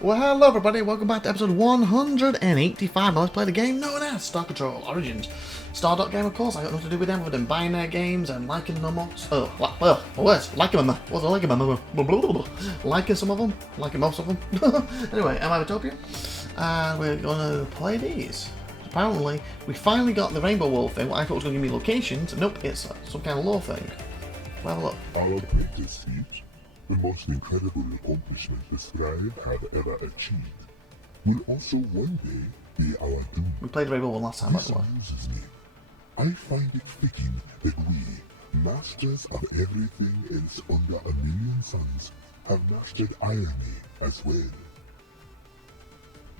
Well, hello everybody, welcome back to episode 185. Let's play the game known as Star Control Origins. Stardock game, of course. I got nothing to do with them, other than buying their games and liking them. Liking them. What's liking them? Liking some of them, liking most of them. Anyway, I'm IVATOPIA, and we're gonna play these. Apparently, we finally got the Rainbow World thing. What I thought was gonna give me locations. Nope, it's some kind of lore thing. We'll have a look. Our greatest feat, the most incredible accomplishment the Scribe had ever achieved, will also one day be our doom. We played Rainbow World last time, by This the way. amuses me. I find it fitting that we, masters of everything else under a million suns, have mastered irony as well.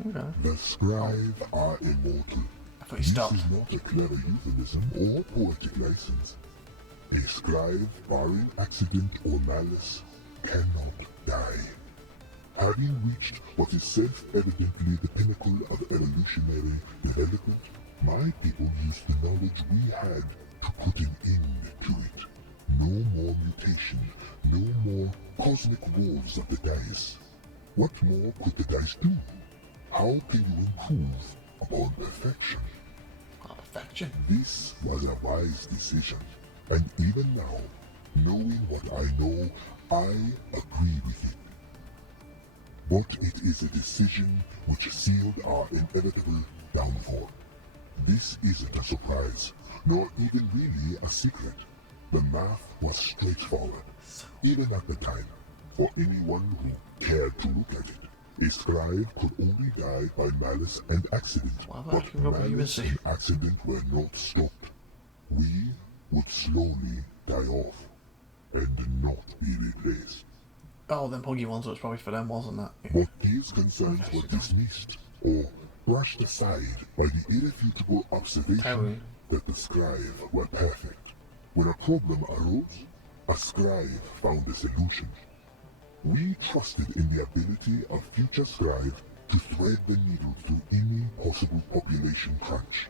Okay. The Scribe are immortal. I thought you This stopped. is not a clever euphemism or poetic license. A Scribe, barring accident or malice, cannot die. Having reached what is self-evidently the pinnacle of evolutionary development, my people used the knowledge we had to put an end to it. No more mutation, no more cosmic wars of the dice. What more could the dice do? How can you improve upon perfection? Perfection. This was a wise decision, and even now, knowing what I know, I agree with it. But it is a decision which sealed our inevitable downfall. This isn't a surprise, nor even really a secret. The math was straightforward, even at the time. For anyone who cared to look at it, a Scribe could only die by malice and accident. Wow, But actually, what were you malice gonna and accident were not stopped. We would slowly die off and not be replaced. Oh, them puggy ones was probably for them, wasn't that? Yeah. But these concerns were dismissed or brushed aside by the irrefutable observation Totally. that the Scribe were perfect. When a problem arose, a Scribe found a solution. We trusted in the ability of future Scribe to thread the needle through any possible population crunch.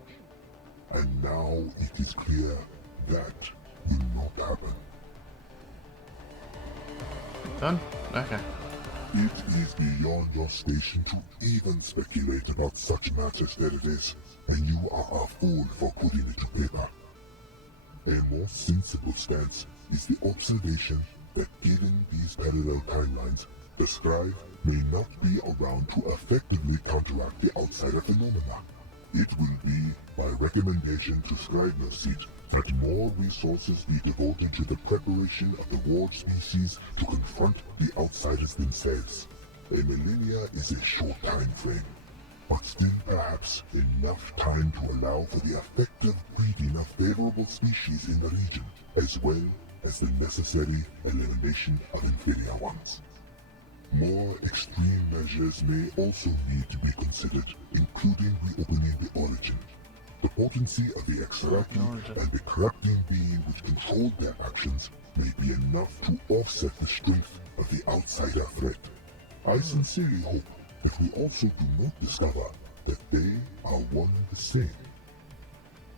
And now it is clear that will not happen. Done? Okay. It is beyond your station to even speculate about such matters that it is, and you are a fool for putting it to paper. A more sensible stance is the observation that given these parallel timelines, the Scribe may not be around to effectively counteract the outsider phenomena. It will be by recommendation to Scribe Seat that more resources be devoted to the preparation of the ward species to confront the outsiders themselves. A millennia is a short time frame, but still perhaps enough time to allow for the effective breeding of favorable species in the region, as well as the necessary elimination of inferior ones. More extreme measures may also need to be considered, including reopening the origin. The potency of the Exaraki and the corrupting being which controlled their actions may be enough to offset the strength of the outsider threat. I sincerely hope that we also do not discover that they are one and the same.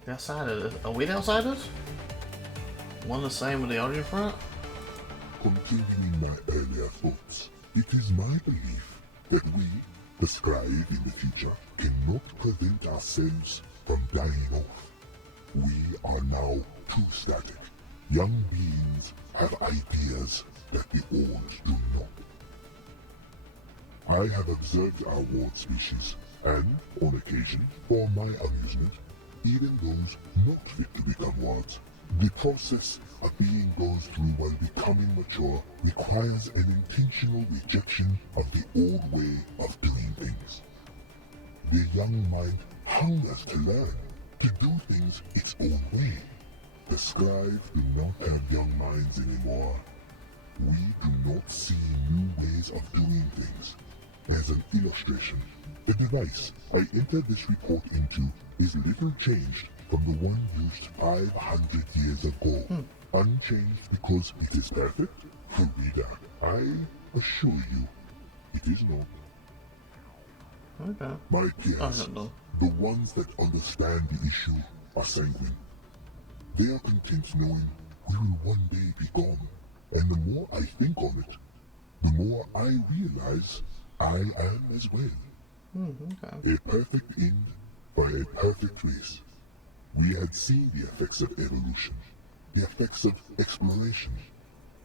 The outsiders. Are we the outsiders? One the same with the origin front? Continuing my earlier thoughts, it is my belief that we, the Scribe in the future, cannot prevent ourselves from dying off. We are now too static. Young beings have ideas that the old do not. I have observed our ward species, and, on occasion, for my amusement, even those not fit to become wards. The process a being goes through while becoming mature requires an intentional rejection of the old way of doing things. The young mind hungers to learn, to do things its own way. The Scribe do not have young minds anymore. We do not see new ways of doing things. As an illustration, the device I entered this report into is little changed from the one used 500 years ago. Unchanged because it is perfect? Reader, I assure you, it is not. Okay. My Oh, peers, no. the ones that understand the issue, are sanguine. They are content knowing we will one day be gone, and the more I think on it, the more I realize I am as well. Okay. A perfect end by a perfect race. We had seen the effects of evolution, the effects of exploration.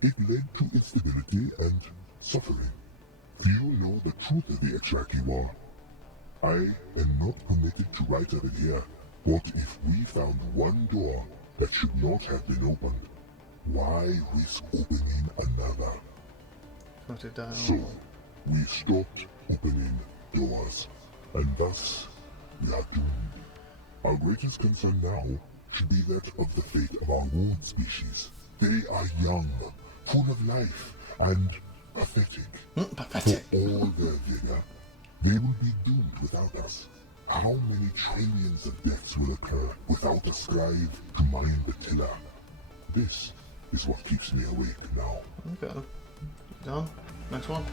It led to instability and suffering. Few know the truth of the Extraki War. I am not permitted to write of it here, but if we found one door that should not have been opened, why risk opening another? Put it down. So, we stopped opening doors, and thus we are doomed. Our greatest concern now should be that of the fate of our own species. They are young, full of life, and pathetic. Pathetic. For all their vigor, they will be doomed without us. How many trillions of deaths will occur without a scribe to mind the tiller? This is what keeps me awake now. Okay. Done. Next one.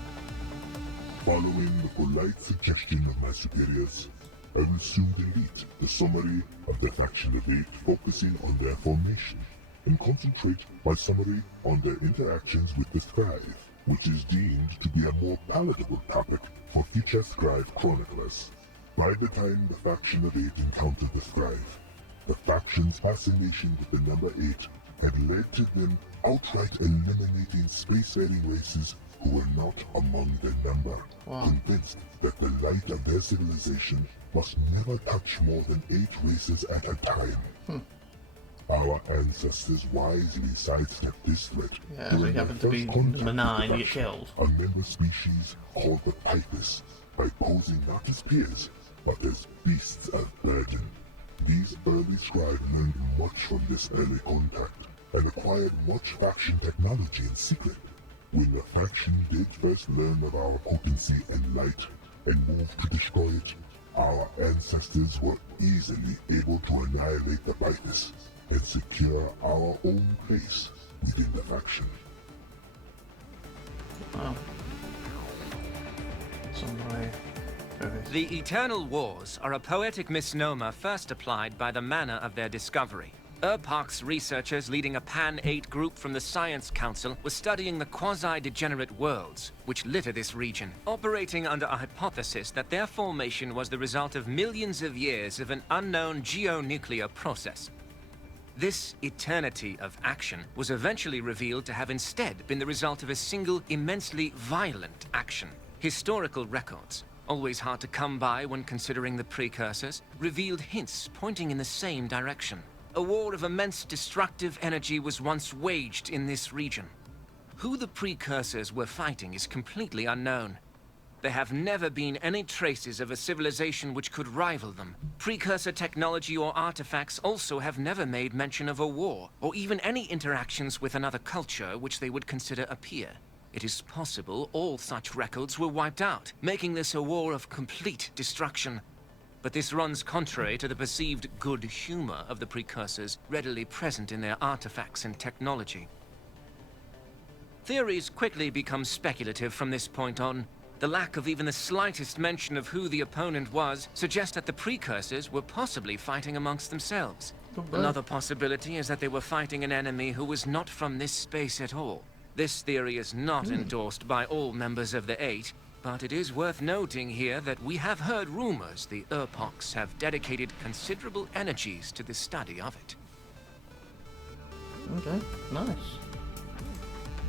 Following the polite suggestion of my superiors, I will soon delete the summary of the faction debate focusing on their formation and concentrate my summary on their interactions with the Scribe, which is deemed to be a more palatable topic for future Scribe chroniclers. By the time the faction of 8 encountered the Scribe, the faction's fascination with the number 8 had led to them outright eliminating spacefaring races who were not among their number, convinced that the light of their civilization must never touch more than 8 races at a time. Our ancestors wisely sidestepped this threat. Yeah, so you happen to be number 9, you get killed. A member species called the Pipers, by posing not as peers, but as beasts of burden. These early scribes learned much from this early contact, and acquired much faction technology in secret. When the faction did first learn of our potency and light, and moved to destroy it, our ancestors were easily able to annihilate the Pipers, and secure our own place within the faction. Wow. Somebody. The Eternal Wars are a poetic misnomer first applied by the manner of their discovery. Erpach's researchers leading a Pan-8 group from the Science Council were studying the quasi-degenerate worlds, which litter this region, operating under a hypothesis that their formation was the result of millions of years of an unknown geonuclear process. This eternity of action was eventually revealed to have instead been the result of a single, immensely violent action. Historical records, always hard to come by when considering the precursors, revealed hints pointing in the same direction. A war of immense destructive energy was once waged in this region. Who the precursors were fighting is completely unknown. There have never been any traces of a civilization which could rival them. Precursor technology or artifacts also have never made mention of a war, or even any interactions with another culture which they would consider a peer. It is possible all such records were wiped out, making this a war of complete destruction. But this runs contrary to the perceived good humor of the precursors readily present in their artifacts and technology. Theories quickly become speculative from this point on. The lack of even the slightest mention of who the opponent was suggests that the precursors were possibly fighting amongst themselves. Another possibility is that they were fighting an enemy who was not from this space at all. This theory is not endorsed by all members of the 8, but it is worth noting here that we have heard rumors the Erpachs have dedicated considerable energies to the study of it. Okay, nice.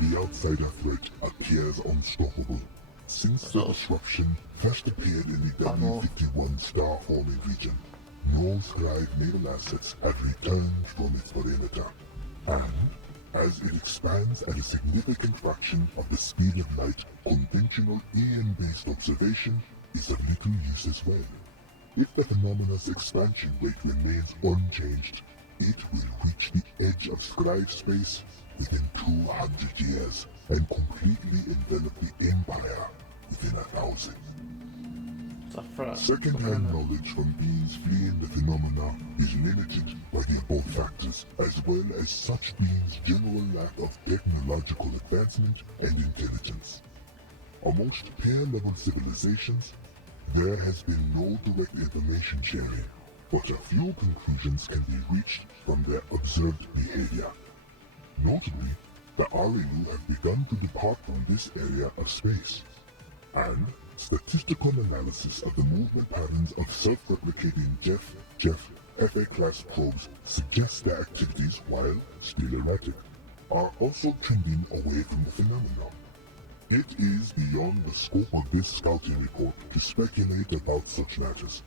The outsider threat appears unstoppable. Since the disruption first appeared in the W51 star-forming region, no Scribe naval assets have returned from its perimeter. And, as it expands at a significant fraction of the speed of light, conventional EM-based observation is of little use as well. If the phenomenon's expansion rate remains unchanged, it will reach the edge of Scribe space within 200 years and completely envelop the Empire within 1,000. Second-hand knowledge from beings fleeing the phenomena is limited by the above factors, as well as such beings' general lack of technological advancement and intelligence. Amongst peer-level civilizations, there has been no direct information sharing, but a few conclusions can be reached from their observed behavior. Notably, the Arilu have begun to depart from this area of space, and statistical analysis of the movement patterns of self-replicating Jeff FA-class probes suggests their activities, while still erratic, are also trending away from the phenomenon. It is beyond the scope of this scouting report to speculate about such matters,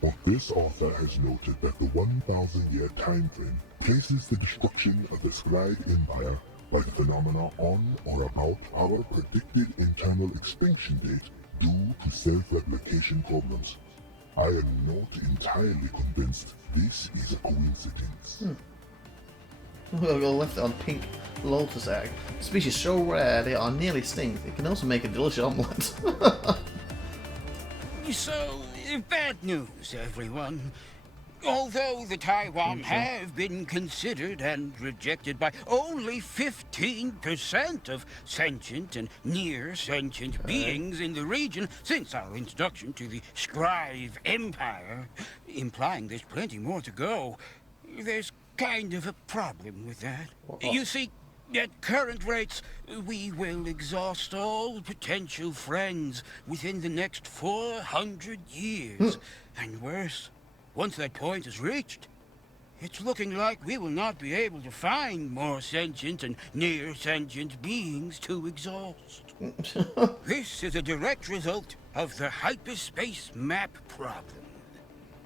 but this author has noted that the 1,000-year time frame places the destruction of the Scribe Empire by the phenomena on or about our predicted internal extinction date due to self-replication problems. I am not entirely convinced this is a coincidence. We'll left it on pink lotus egg. Species so rare they are nearly extinct. It can also make a delicious omelette. So, bad news, everyone. Although the Taiwan have been considered and rejected by only 15% of sentient and near-sentient beings in the region since our introduction to the Scribe Empire, implying there's plenty more to go, there's kind of a problem with that. You see, at current rates, we will exhaust all potential friends within the next 400 years. And worse, once that point is reached, it's looking like we will not be able to find more sentient and near-sentient beings to exhaust. This is a direct result of the hyperspace map problem.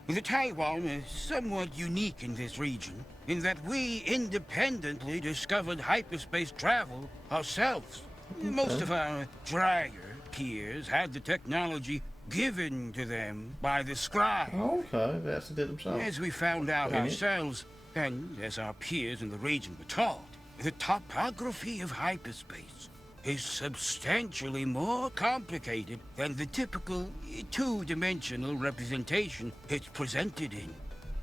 The Taiwan is somewhat unique in this region, in that we independently discovered hyperspace travel ourselves. Most of our drier peers had the technology given to them by the Scribe. Okay, they actually did themselves. As we found out ourselves, and as our peers in the region were taught, the topography of hyperspace is substantially more complicated than the typical two-dimensional representation it's presented in.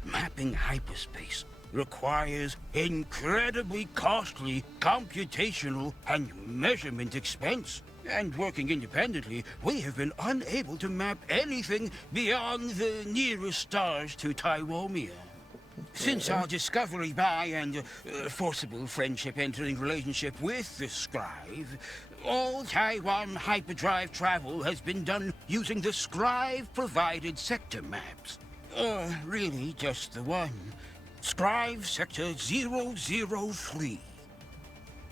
Mapping hyperspace requires incredibly costly computational and measurement expense. And working independently, we have been unable to map anything beyond the nearest stars to Taiwomia. Since our discovery by and forcible friendship entering relationship with the Scribe, all Taiwan hyperdrive travel has been done using the Scribe-provided sector maps. Really just the one. Scribe Sector 003.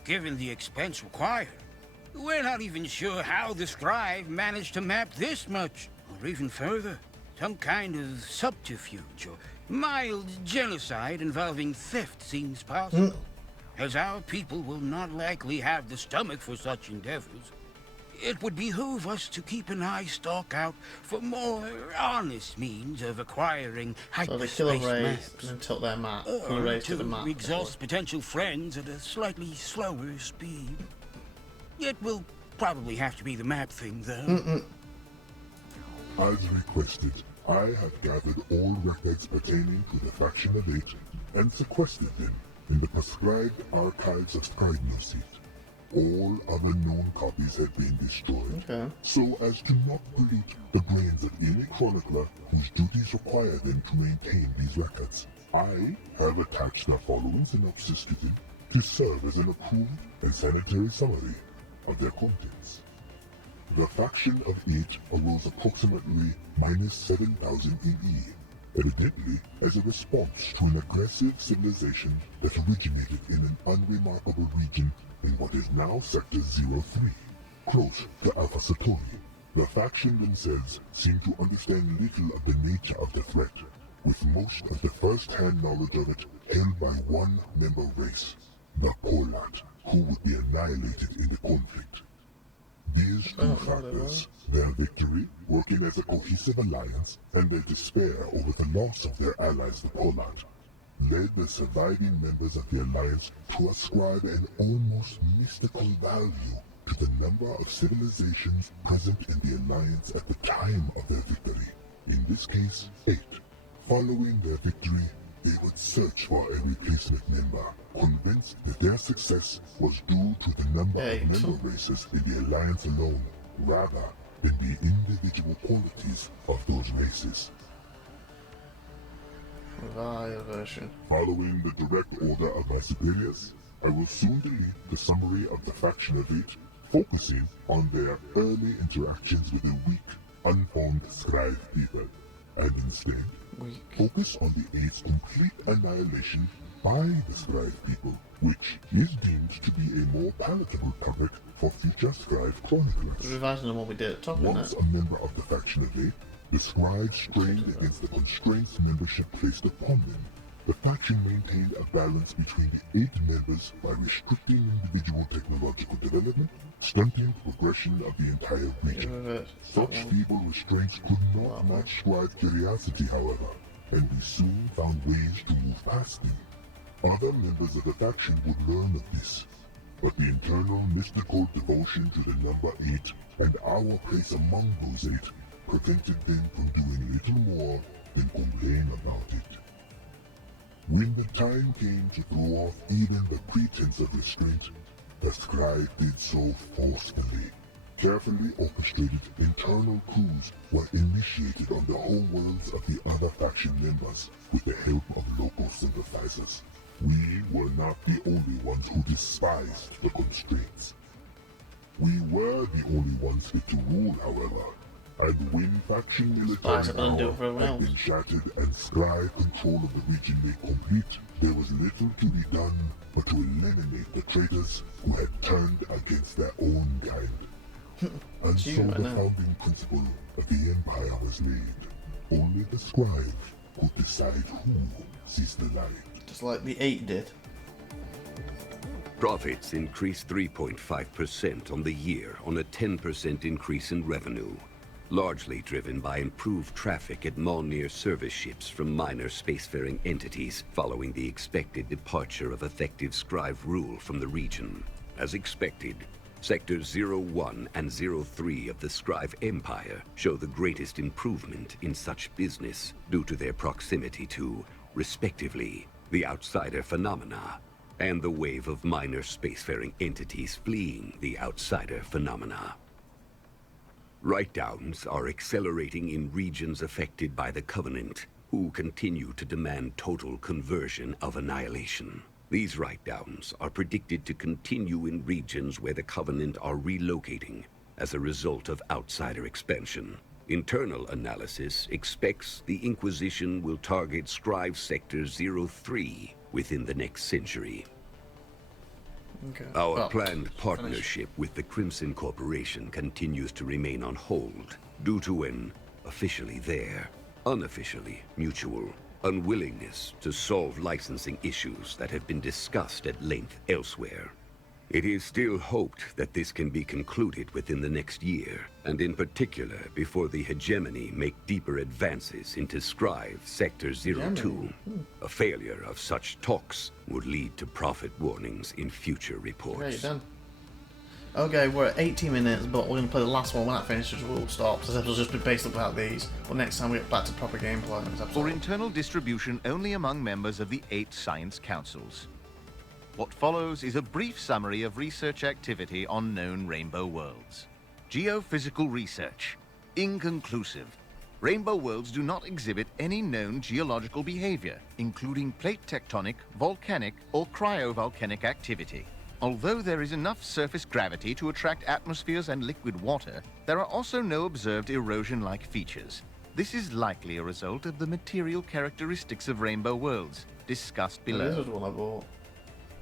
Given the expense required, we're not even sure how the Scribe managed to map this much, or even further. Some kind of subterfuge or mild genocide involving theft seems possible, as our people will not likely have the stomach for such endeavors. It would behoove us to keep an eye stalk out for more honest means of acquiring hyperspace so they kill a race maps. and then tilt their map. Kill a race to the map. Exhaust potential friends at a slightly slower speed. It will probably have to be the map thing, though. As requested, I have gathered all records pertaining to the faction of 8 and sequestered them in the prescribed archives of Scribnoseed. All other known copies have been destroyed, so as to not pollute the brains of any chronicler whose duties require them to maintain these records. I have attached the following synopsis to them to serve as an approved and sanitary summary of their contents. The faction of 8 arose approximately minus 7,000 EE, evidently as a response to an aggressive civilization that originated in an unremarkable region in what is now Sector 03, close to Alpha Satori. The faction themselves seem to understand little of the nature of the threat, with most of the first-hand knowledge of it held by one member race, the Polat, who would be annihilated in the conflict. These two factors, their victory, working as a cohesive alliance, and their despair over the loss of their allies the Polat, led the surviving members of the alliance to ascribe an almost mystical value to the number of civilizations present in the alliance at the time of their victory, in this case 8. Following their victory, they would search for a replacement member, convinced that their success was due to the number of member races in the alliance alone, rather than the individual qualities of those races. Version. Following the direct order of my superiors, I will soon delete the summary of the faction of 8 focusing on their early interactions with the weak, unformed scribe people, and instead focus on the 8's complete annihilation by the scribe people, which is deemed to be a more palatable topic for future scribe chroniclers. Revising on what we did at top, isn't Once it? a member of the faction of 8, the scribes strained against the constraints membership placed upon them. The faction maintained a balance between the 8 members by restricting individual technological development, stunting the progression of the entire region. Such feeble restraints could not match scribe curiosity, however, and we soon found ways to move past them. Other members of the faction would learn of this, but the internal mystical devotion to the number 8 and our place among those 8 prevented them from doing little more than complain about it. When the time came to throw off even the pretense of restraint, the scribe did so forcefully. Carefully orchestrated internal coups were initiated on the homeworlds of the other faction members with the help of local sympathizers. We were not the only ones who despised the constraints. We were the only ones fit to rule, however, and when faction military power had been shattered and scribe control of the region made complete, there was little to be done but to eliminate the traitors who had turned against their own kind. And so the founding principle of the Empire was laid. Only the scribe could decide who sees the light. Just like the 8 did. Profits increased 3.5% on the year on a 10% increase in revenue, largely driven by improved traffic at Molnir service ships from minor spacefaring entities following the expected departure of effective scribe rule from the region. As expected, Sectors 01 and 03 of the Scribe Empire show the greatest improvement in such business due to their proximity to, respectively, the outsider phenomena and the wave of minor spacefaring entities fleeing the outsider phenomena. Write-downs are accelerating in regions affected by the Covenant, who continue to demand total conversion of annihilation. These write-downs are predicted to continue in regions where the Covenant are relocating as a result of outsider expansion. Internal analysis expects the Inquisition will target Scribe Sector 03 within the next century. Okay. Our planned partnership with the Crimson Corporation continues to remain on hold due to an officially there, unofficially mutual unwillingness to solve licensing issues that have been discussed at length elsewhere. It is still hoped that this can be concluded within the next year, and in particular before the Hegemony make deeper advances into Scribe Sector 02. A failure of such talks would lead to profit warnings in future reports. Okay, done. Okay, we're at 80 minutes, but we're going to play the last one when that finishes. We'll stop. This episode's just been based about these, but next time we get back to proper gameplay in this episode. For internal distribution only among members of the 8 Science Councils. What follows is a brief summary of research activity on known Rainbow worlds. Geophysical research. Inconclusive. Rainbow worlds do not exhibit any known geological behavior, including plate tectonic, volcanic, or cryovolcanic activity. Although there is enough surface gravity to attract atmospheres and liquid water, there are also no observed erosion-like features. This is likely a result of the material characteristics of Rainbow worlds, discussed below. This was one I bought.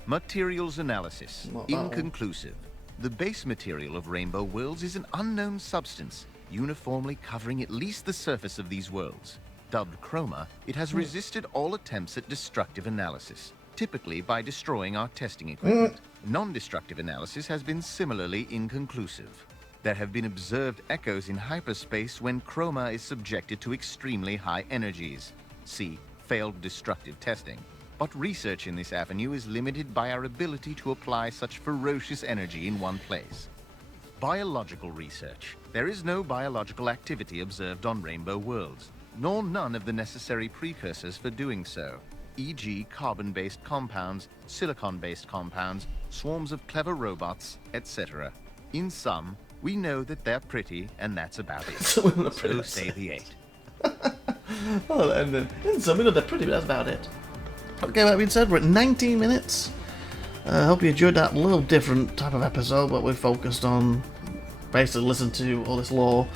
Materials analysis. Not that one. Inconclusive. The base material of Rainbow worlds is an unknown substance, uniformly covering at least the surface of these worlds. Dubbed chroma, it has resisted all attempts at destructive analysis, typically by destroying our testing equipment. Non-destructive analysis has been similarly inconclusive. There have been observed echoes in hyperspace when chroma is subjected to extremely high energies. See failed destructive testing. But research in this avenue is limited by our ability to apply such ferocious energy in one place. Biological research. There is no biological activity observed on Rainbow worlds, nor none of the necessary precursors for doing so, e.g. carbon-based compounds, silicon-based compounds, swarms of clever robots, etc. In sum, we know that they're pretty, and that's about it. So say the 8. Oh, and then in some, we know they're pretty, but that's about it. Okay, that being said, we're at 19 minutes. I hope you enjoyed that little different type of episode, but we focused on basically listening to all this lore.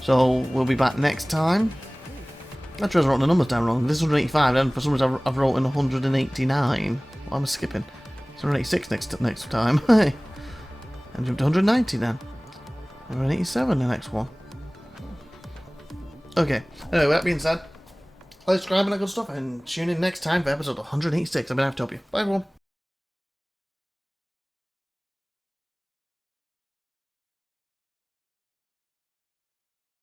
So we'll be back next time. Actually, I wrote the numbers down wrong. This is 185, then for some reason I've wrote in 189. What am I skipping? It's 186 next time. Hey. And jump to 190 then. 187 the next one. Okay. Anyway, with that being said, like, subscribe and that good stuff, and tune in next time for episode 186 of IVATOPIA. Bye everyone.